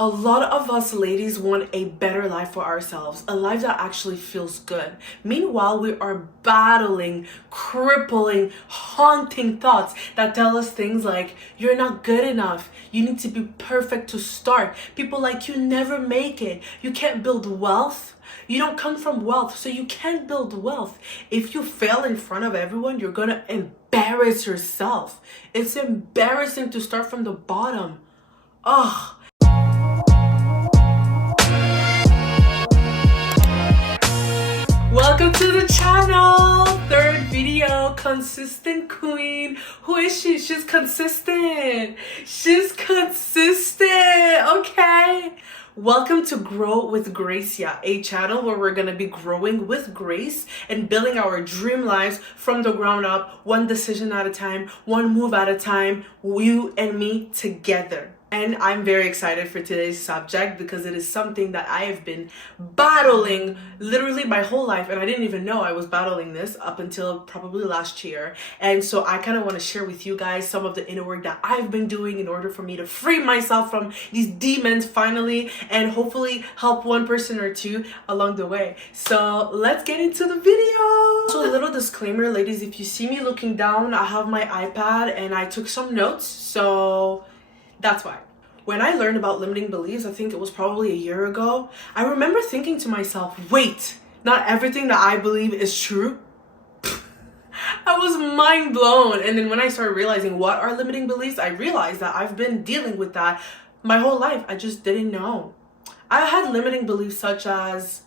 A lot of us ladies want a better life for ourselves, a life that actually feels good. Meanwhile, we are battling, crippling, haunting thoughts that tell us things like, you're not good enough, you need to be perfect to start. People like, you never make it, you can't build wealth. You don't come from wealth, so you can't build wealth. If you fail in front of everyone, you're gonna embarrass yourself. It's embarrassing to start from the bottom. Ugh. Welcome to the channel. Third video, consistent queen. Who is she? She's consistent. She's consistent, okay? Welcome to Grow with Gracia, a channel where we're gonna be growing with grace and building our dream lives from the ground up, one decision at a time, one move at a time, you and me together. And I'm very excited for today's subject because it is something that I have been battling literally my whole life, and I didn't even know I was battling this up until probably last year. And so I kind of want to share with you guys some of the inner work that I've been doing in order for me to free myself from these demons finally, and hopefully help one person or two along the way. So let's get into the video. So a little disclaimer, ladies, if you see me looking down, I have my iPad and I took some notes, so that's why. When I learned about limiting beliefs, I think it was probably a year ago, I remember thinking to myself, wait, not everything that I believe is true? I was mind blown. And then when I started realizing what are limiting beliefs, I realized that I've been dealing with that my whole life. I just didn't know. I had limiting beliefs such as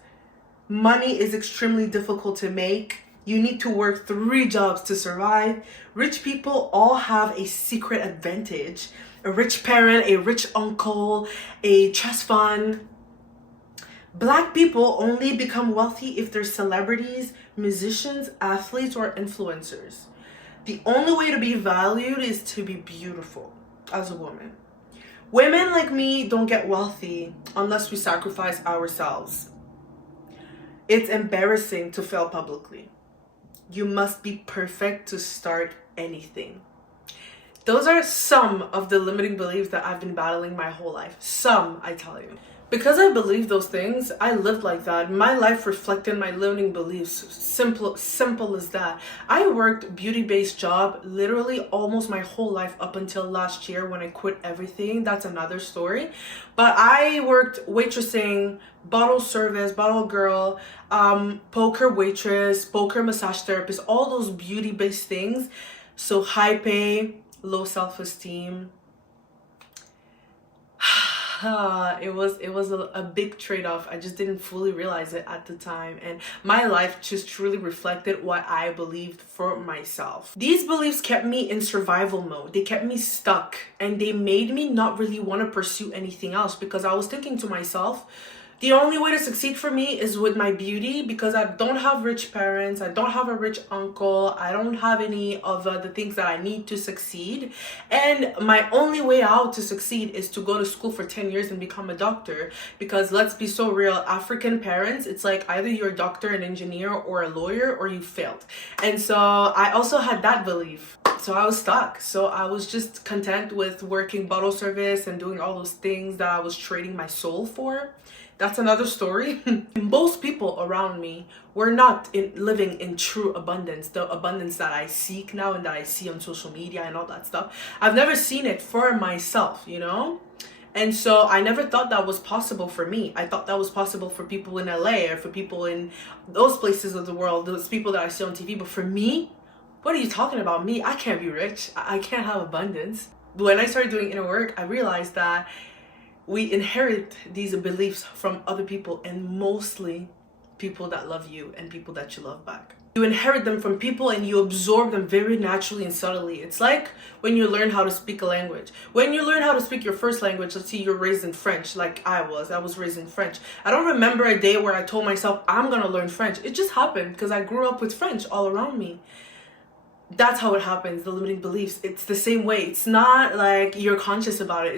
money is extremely difficult to make. You need to work 3 jobs to survive. Rich people all have a secret advantage. A rich parent, a rich uncle, a trust fund. Black people only become wealthy if they're celebrities, musicians, athletes, or influencers. The only way to be valued is to be beautiful as a woman. Women like me don't get wealthy unless we sacrifice ourselves. It's embarrassing to fail publicly. You must be perfect to start anything. Those are some of the limiting beliefs that I've been battling my whole life. Some, I tell you. Because I believe those things, I lived like that. My life reflected my limiting beliefs. Simple as that. I worked beauty-based job literally almost my whole life up until last year when I quit everything. That's another story. But I worked waitressing, bottle service, bottle girl, poker waitress, poker massage therapist, all those beauty-based things. So high pay, low self-esteem. It was a big trade-off. I just didn't fully realize it at the time, and my life just truly reflected what I believed for myself. These beliefs kept me in survival mode. They kept me stuck, and they made me not really want to pursue anything else because I was thinking to myself, the only way to succeed for me is with my beauty, because I don't have rich parents, I don't have a rich uncle, I don't have any of the things that I need to succeed. And my only way out to succeed is to go to school for 10 years and become a doctor. Because let's be so real, African parents, it's like either you're a doctor, an engineer, or a lawyer, or you failed. And so I also had that belief. So I was stuck. So I was just content with working bottle service and doing all those things that I was trading my soul for. That's another story. Most people around me were not living in true abundance, the abundance that I seek now and that I see on social media and all that stuff. I've never seen it for myself, you know? And so I never thought that was possible for me. I thought that was possible for people in LA or for people in those places of the world, those people that I see on TV. But for me, what are you talking about? Me, I can't be rich. I can't have abundance. When I started doing inner work, I realized that we inherit these beliefs from other people, and mostly people that love you and people that you love back. You inherit them from people and you absorb them very naturally and subtly. It's like when you learn how to speak a language. When you learn how to speak your first language, let's say you're raised in French like I was raised in French. I don't remember a day where I told myself I'm gonna learn French. It just happened because I grew up with French all around me. That's how it happens, the limiting beliefs. It's the same way. It's not like you're conscious about it.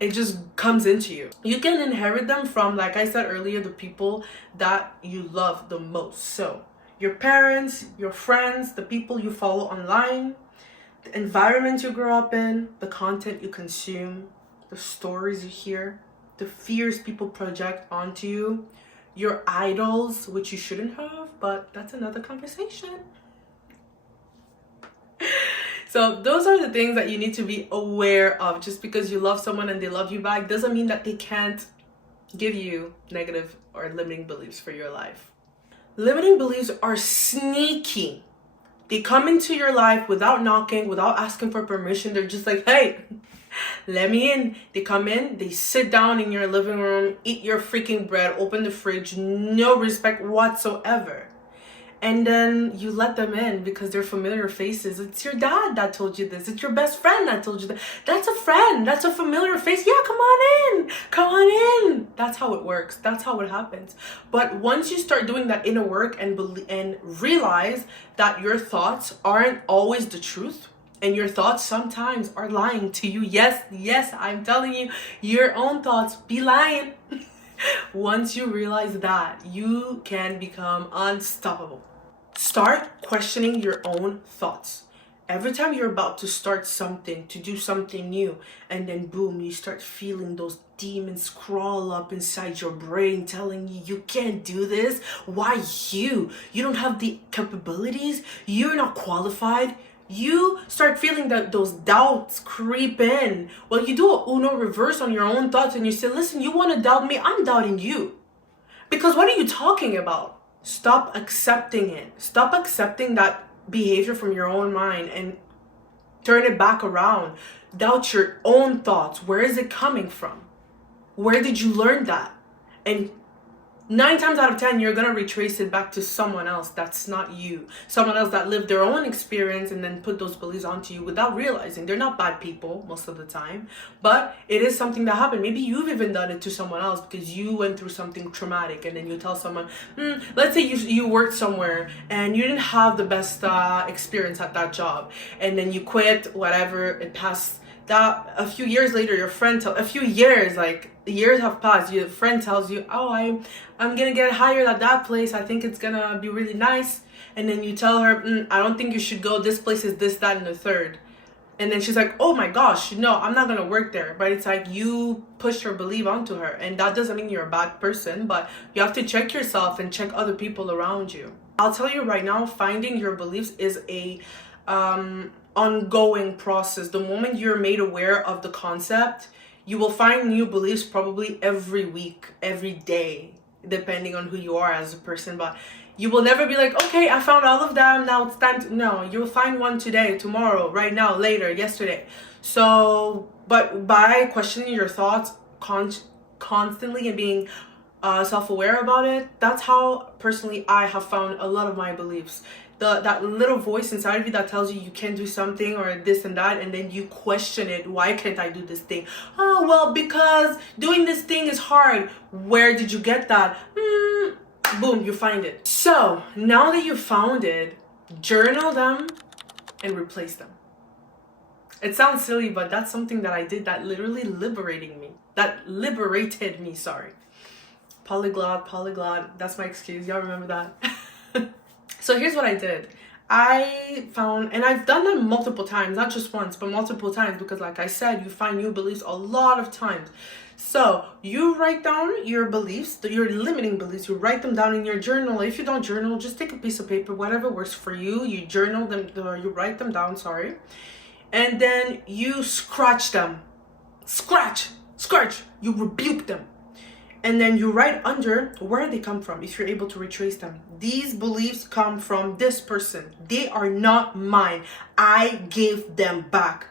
It just comes into you. You can inherit them from, like I said earlier, the people that you love the most. So your parents, your friends, the people you follow online, the environment you grew up in, the content you consume, the stories you hear, the fears people project onto you, your idols, which you shouldn't have, but that's another conversation. So those are the things that you need to be aware of. Just because you love someone and they love you back doesn't mean that they can't give you negative or limiting beliefs for your life. Limiting beliefs are sneaky. They come into your life without knocking, without asking for permission. They're just like, hey, let me in. They come in, they sit down in your living room, eat your freaking bread, open the fridge, no respect whatsoever. And then you let them in because they're familiar faces. It's your dad that told you this. It's your best friend that told you that. That's a friend. That's a familiar face. Yeah, come on in. Come on in. That's how it works. That's how it happens. But once you start doing that inner work and realize that your thoughts aren't always the truth, and your thoughts sometimes are lying to you. Yes, I'm telling you, your own thoughts be lying. Once you realize that, you can become unstoppable. Start questioning your own thoughts. Every time you're about to start something, to do something new, and then boom, you start feeling those demons crawl up inside your brain telling you, you can't do this. Why you? You don't have the capabilities. You're not qualified. You start feeling that those doubts creep in. Well, you do a Uno reverse on your own thoughts and you say, listen, you want to doubt me? I'm doubting you. Because what are you talking about? Stop accepting it. Stop accepting that behavior from your own mind and turn it back around. Doubt your own thoughts. Where is it coming from? Where did you learn that? And 9 times out of 10, you're going to retrace it back to someone else that's not you. Someone else that lived their own experience and then put those beliefs onto you without realizing. They're not bad people most of the time, but it is something that happened. Maybe you've even done it to someone else because you went through something traumatic, and then you tell someone, let's say you worked somewhere and you didn't have the best experience at that job, and then you quit, whatever, it passed. That a few years later, your friend years have passed, your friend tells you, oh, I'm gonna get hired at that place, I think it's gonna be really nice. And then you tell her, I don't think you should go, this place is this, that, and the third. And then she's like, oh my gosh, no, I'm not gonna work there. But it's like you push your belief onto her, and that doesn't mean you're a bad person, but you have to check yourself and check other people around you. I'll tell you right now, finding your beliefs is a ongoing process. The moment you're made aware of the concept, you will find new beliefs probably every week, every day, depending on who you are as a person. But you will never be like, okay, I found all of them, now it's time to... No, you'll find one today, tomorrow, right now, later, yesterday. So, but by questioning your thoughts constantly and being self-aware about it, that's how personally I have found a lot of my beliefs. That little voice inside of you that tells you you can't do something or this and that, and then you question it. Why can't I do this thing? Oh, well, because doing this thing is hard. Where did you get that? Boom, you find it. So now that you found it, journal them and replace them. It sounds silly, but that's something that I did that literally liberated me, sorry. Polyglot, that's my excuse. Y'all remember that? So here's what I did. I found, and I've done them multiple times, not just once, but multiple times, because like I said, you find new beliefs a lot of times. So you write down your beliefs, your limiting beliefs, you write them down in your journal. If you don't journal, just take a piece of paper, whatever works for you. You journal them, or you write them down, sorry. And then you scratch them. Scratch, you rebuke them. And then you write under where they come from, if you're able to retrace them. These beliefs come from this person. They are not mine. I gave them back.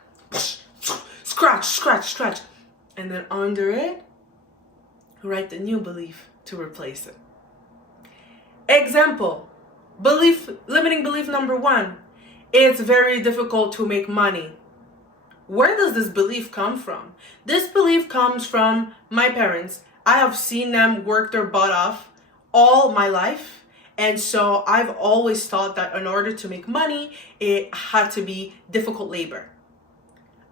Scratch. And then under it, write the new belief to replace it. Example, limiting belief number 1. It's very difficult to make money. Where does this belief come from? This belief comes from my parents. I have seen them work their butt off all my life. And so I've always thought that in order to make money, it had to be difficult labor.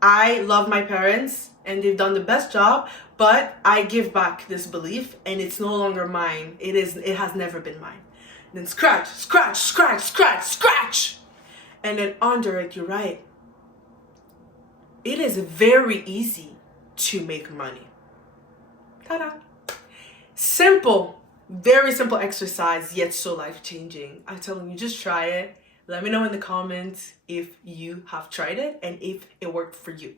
I love my parents and they've done the best job, but I give back this belief and it's no longer mine. It has never been mine. Then scratch. And then under it, you write, it is very easy to make money. Ta-da! Simple, very simple exercise, yet so life-changing. I'm telling you, just try it. Let me know in the comments if you have tried it and if it worked for you.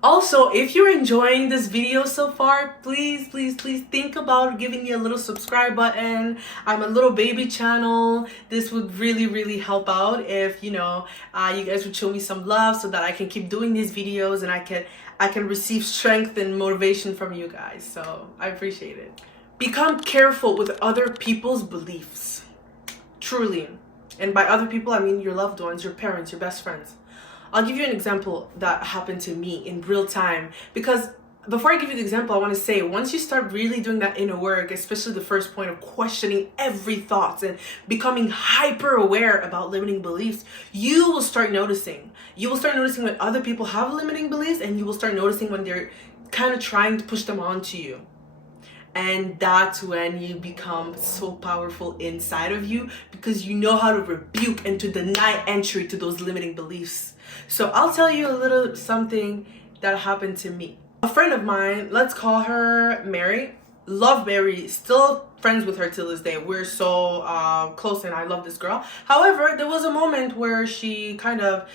Also, if you're enjoying this video so far, please think about giving me a little subscribe button. I'm a little baby channel. This would really help out if you guys would show me some love so that I can keep doing these videos and I can receive strength and motivation from you guys. So I appreciate it. Become careful with other people's beliefs. Truly. And by other people, I mean your loved ones, your parents, your best friends. I'll give you an example that happened to me in real time, because before I give you the example, I want to say, once you start really doing that inner work, especially the first point of questioning every thought and becoming hyper aware about limiting beliefs, you will start noticing. You will start noticing when other people have limiting beliefs, and you will start noticing when they're kind of trying to push them onto you. And that's when you become so powerful inside of you, because you know how to rebuke and to deny entry to those limiting beliefs. So I'll tell you a little something that happened to me. A friend of mine, let's call her Mary. Love Mary, still friends with her till this day. We're so close and I love this girl. However, there was a moment where she kind of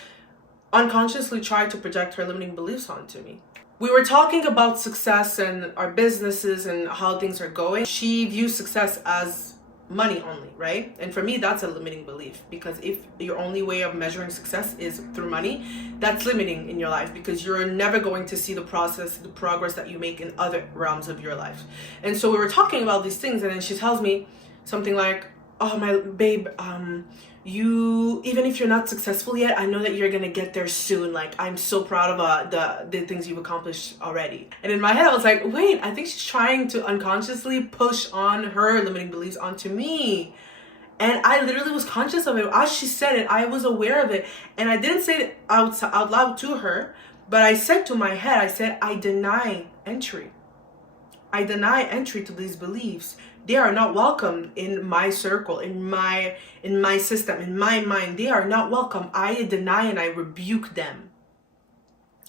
unconsciously tried to project her limiting beliefs onto me. We were talking about success and our businesses and how things are going. She views success as money only, right? And for me, that's a limiting belief, because if your only way of measuring success is through money, that's limiting in your life, because you're never going to see the process, the progress that you make in other realms of your life. And so we were talking about these things, and then she tells me something like, oh, my babe, you, even if you're not successful yet, I know that you're gonna get there soon. Like, I'm so proud of the things you've accomplished already. And in my head, I was like, wait, I think she's trying to unconsciously push on her limiting beliefs onto me. And I literally was conscious of it. As she said it, I was aware of it. And I didn't say it out loud to her, but I said to my head, I said, I deny entry. I deny entry to these beliefs. They are not welcome in my circle, in my system, in my mind. They are not welcome. I deny and I rebuke them.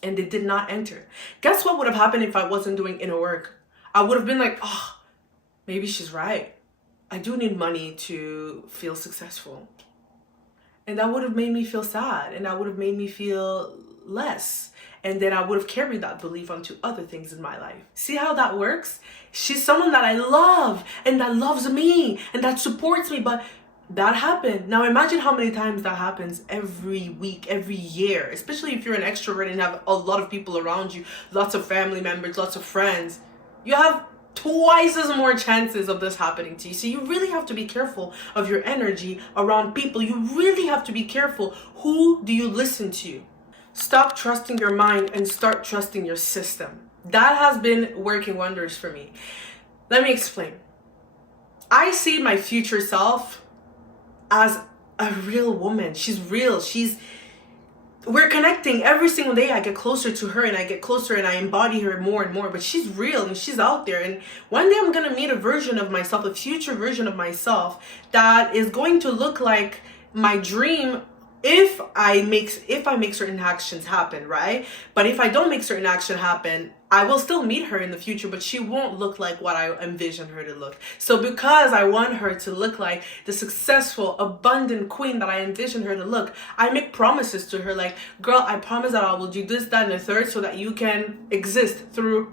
And they did not enter. Guess what would have happened if I wasn't doing inner work? I would have been like, oh, maybe she's right. I do need money to feel successful. And that would have made me feel sad, and that would have made me feel less. And then I would have carried that belief onto other things in my life. See how that works? She's someone that I love and that loves me and that supports me, but that happened. Now imagine how many times that happens every week, every year, especially if you're an extrovert and have a lot of people around you, lots of family members, lots of friends. You have twice as more chances of this happening to you. So you really have to be careful of your energy around people. You really have to be careful. Who do you listen to? Stop trusting your mind and start trusting your system. That has been working wonders for me. Let me explain. I see my future self as a real woman. She's real. We're connecting every single day. I get closer to her and I get closer and I embody her more and more, but she's real and she's out there. And one day I'm going to meet a version of myself, a future version of myself that is going to look like my dream if I make certain actions happen, right? But if I don't make certain action happen, I will still meet her in the future, but she won't look like what I envision her to look. So because I want her to look like the successful, abundant queen that I envision her to look, I make promises to her like, girl, I promise that I will do this, that, and the third so that you can exist through,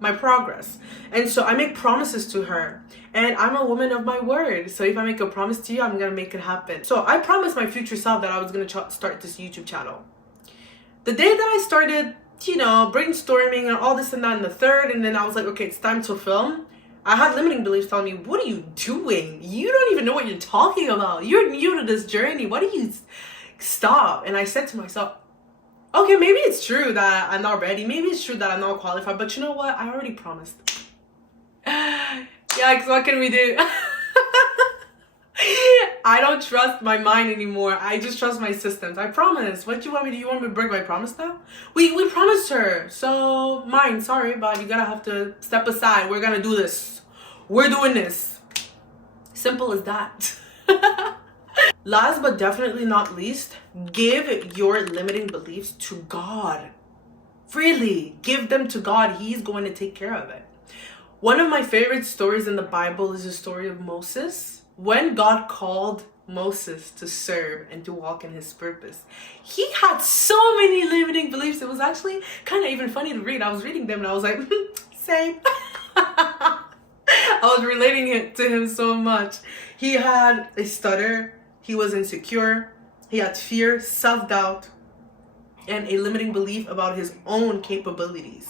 my progress. And so I make promises to her, and I'm a woman of my word. So if I make a promise to you, I'm gonna make it happen. So I promised my future self that I was gonna start this YouTube channel. The day that I started, brainstorming and all this and that and the third, and then I was like, okay, it's time to film. I had limiting beliefs telling me, what are you doing? You don't even know what you're talking about. You're new to this journey. Why do you stop? And I said to myself, okay, maybe it's true that I'm not ready. Maybe it's true that I'm not qualified. But you know what? I already promised. Yeah, because what can we do? I don't trust my mind anymore. I just trust my systems. I promise. What do you want me to do? You want me to break my promise now? We promised her. So, mine, sorry, but you gotta have to step aside. We're gonna do this. We're doing this. Simple as that. Last but definitely not least, give your limiting beliefs to God. Freely give them to God. He's going to take care of it. One of my favorite stories in the Bible is the story of Moses. When God called Moses to serve and to walk in his purpose, he had so many limiting beliefs. It was actually kind of even funny to read. I was reading them and I was like, same. I was relating it to him so much. He had a stutter. He was insecure. He had fear, self-doubt, and a limiting belief about his own capabilities.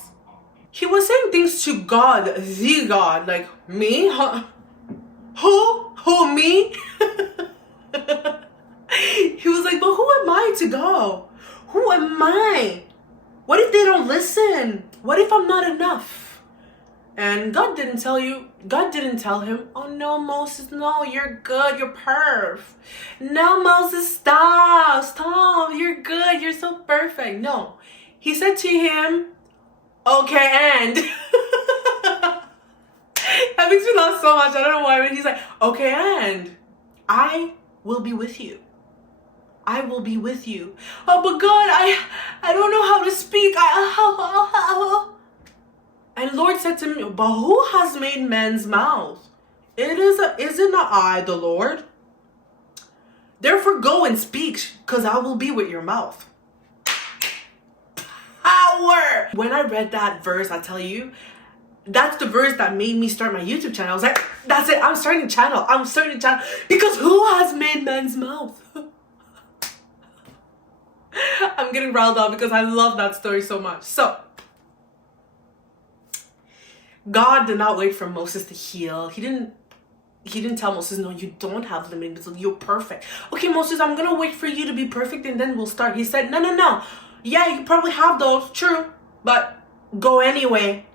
He was saying things to God, the God, like, me? Huh? Who, me? He was like, but who am I to go? Who am I? What if they don't listen? What if I'm not enough? And God didn't tell him, oh no, Moses, no, you're good, you're perf. No, Moses, stop, you're good, you're so perfect. No, he said to him, okay, and that makes me laugh so much. I don't know why, but he's like, okay, and I will be with you. I will be with you. Oh, but God, I don't know how to speak. And Lord said to me, but who has made man's mouth? Is it not I, the Lord? Therefore go and speak, because I will be with your mouth. Power! When I read that verse, I tell you, that's the verse that made me start my YouTube channel. I was like, that's it, I'm starting a channel. Because who has made man's mouth? I'm getting riled up because I love that story so much. So, God did not wait for Moses to heal. He didn't tell Moses, no, you don't have limiting beliefs. You're perfect. Okay, Moses, I'm going to wait for you to be perfect and then we'll start. He said, no. Yeah, you probably have those, true. But go anyway.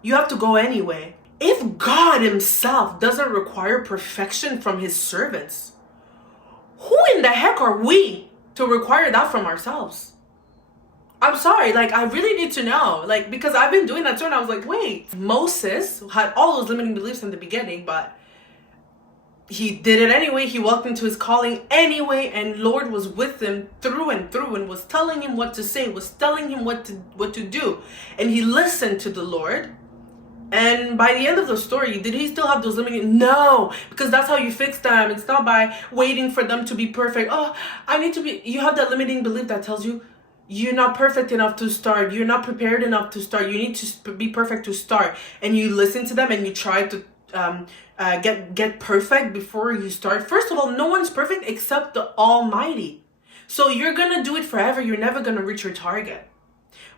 You have to go anyway. If God himself doesn't require perfection from his servants, who in the heck are we to require that from ourselves? I'm sorry, like, I really need to know, like, because I've been doing that too, and I was like, wait, Moses had all those limiting beliefs in the beginning, but he did it anyway. He walked into his calling anyway, and Lord was with him through and through, and was telling him what to say, was telling him what to do, and he listened to the Lord. And by the end of the story, did he still have those limiting? No, because that's how you fix them. It's not by waiting for them to be perfect. Oh, I need to be. You have that limiting belief that tells you you're not perfect enough to start. You're not prepared enough to start. You need to be perfect to start. And you listen to them and you try to get perfect before you start. First of all, no one's perfect except the Almighty. So you're gonna do it forever. You're never gonna reach your target.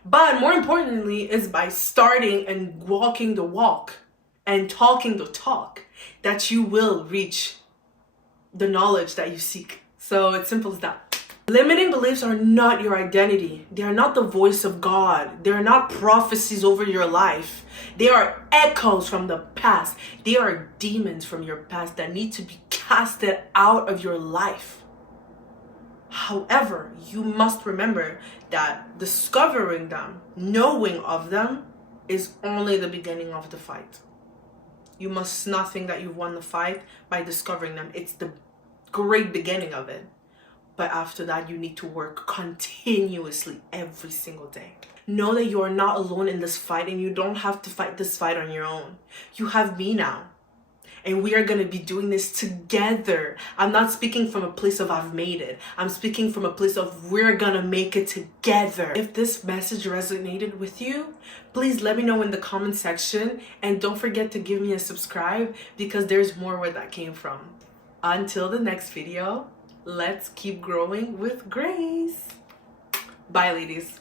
But more importantly is by starting and walking the walk and talking the talk that you will reach the knowledge that you seek. So it's simple as that. Limiting beliefs are not your identity. They are not the voice of God. They are not prophecies over your life. They are echoes from the past. They are demons from your past that need to be casted out of your life. However, you must remember that discovering them, knowing of them, is only the beginning of the fight. You must not think that you've won the fight by discovering them. It's the great beginning of it. But after that, you need to work continuously every single day. Know that you are not alone in this fight, and you don't have to fight this fight on your own. You have me now. And we are going to be doing this together. I'm not speaking from a place of I've made it. I'm speaking from a place of we're going to make it together. If this message resonated with you, please let me know in the comment section. And don't forget to give me a subscribe, because there's more where that came from. Until the next video, let's keep growing with grace. Bye, ladies.